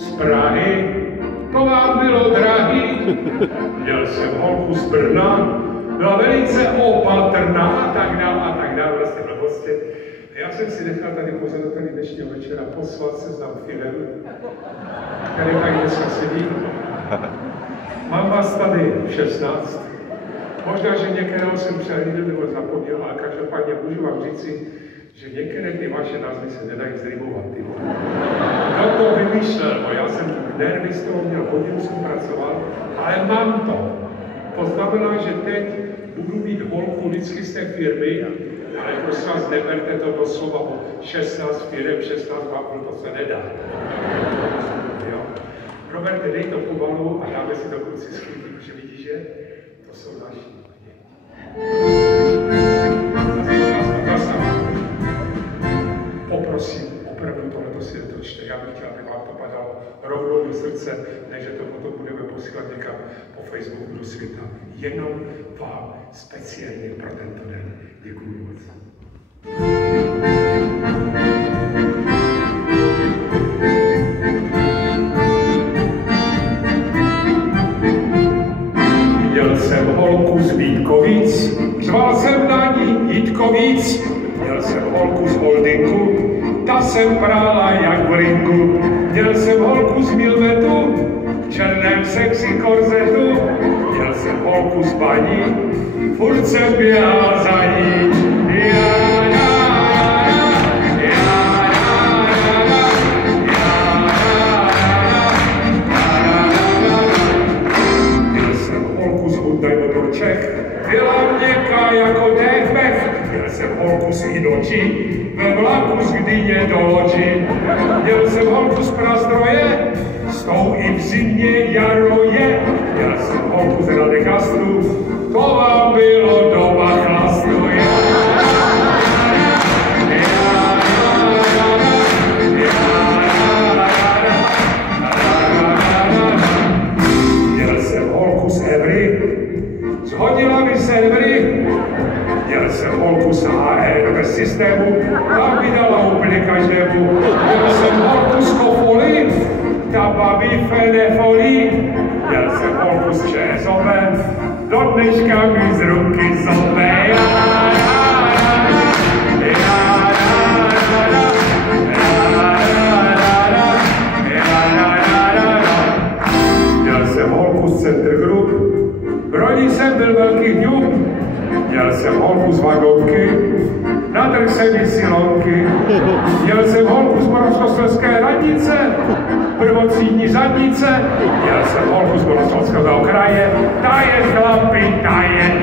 Z Prahy, to vám bylo drahý. Měl jsem holku z Brna, byla velice opatrná a tak dále, vlastně blbosti. Já jsem si nechal tady pořadatelí dnešního večera poslat seznam firem, který tady dneska sedí. Mám vás tady 16. Možná, že některého jsem přehlídl nebo zapomněl, ale každopádně můžu vám říci, že některé ty vaše názvy se nedají zrýmovat. Kdo to vymýšlel? Já jsem nervy z toho měl, hodinu jsem pracoval, ale mám to. To znamená, že teď budu mít holku vždycky z té firmy, ale prosím vás, neberte to doslova o 16 firem, 16 papů, to se nedá. Jo? Roberte, dej to pomalu a dáme si to kluci schlípit, protože vidíš, že to jsou naši lidi. Poprosím, opravdu tohleto si netočte. Já bych chtěl, aby vám to padalo rovnou do srdce, než to potom budeme posílat někam po Facebooku do světa. Jenom vám speciálně pro tento den. Děkuji moc. Měl jsem holku z Vítkovic, řval jsem na ní Jitkovic. Měl jsem holku z Holdingu, ta jsem prála jak v ringu. Měl jsem holku z Milvetu, v černém sexy korzetu. Měl jsem holku z Baní, furt jsem běhal za ní. Měl jsem holku z Hyundai Motor Czech, byla měkká jako dechmech. Měl jsem holku z Inoči, ve vlaku z Gdyně do Lodži. Měl jsem holku z Prazdroje, s tou i v zimě jaro je. Měl jsem holku z Radekastu, to vám bylo doma chlastu. Měl jsem holku z Evry, zhodila mi servery. Měl jsem holku z HR bez systému, ta mi dala úplně každému. Měl jsem holku z Kofoly, ta baví fenefolí. Měl jsem holku z ČSOB, do dneška mi z ruky zobe. Měl jsem holku z Center Group, brojní jsem byl velký hňub. Měl jsem holku z Vagonky, natrhl jsem mi silonky. Měl jsem holku z Moravskoslezské radnice, prvotřídní zadnice. Měl jsem holku z Moravskoslezského kraje, ta je chlapi, ta je.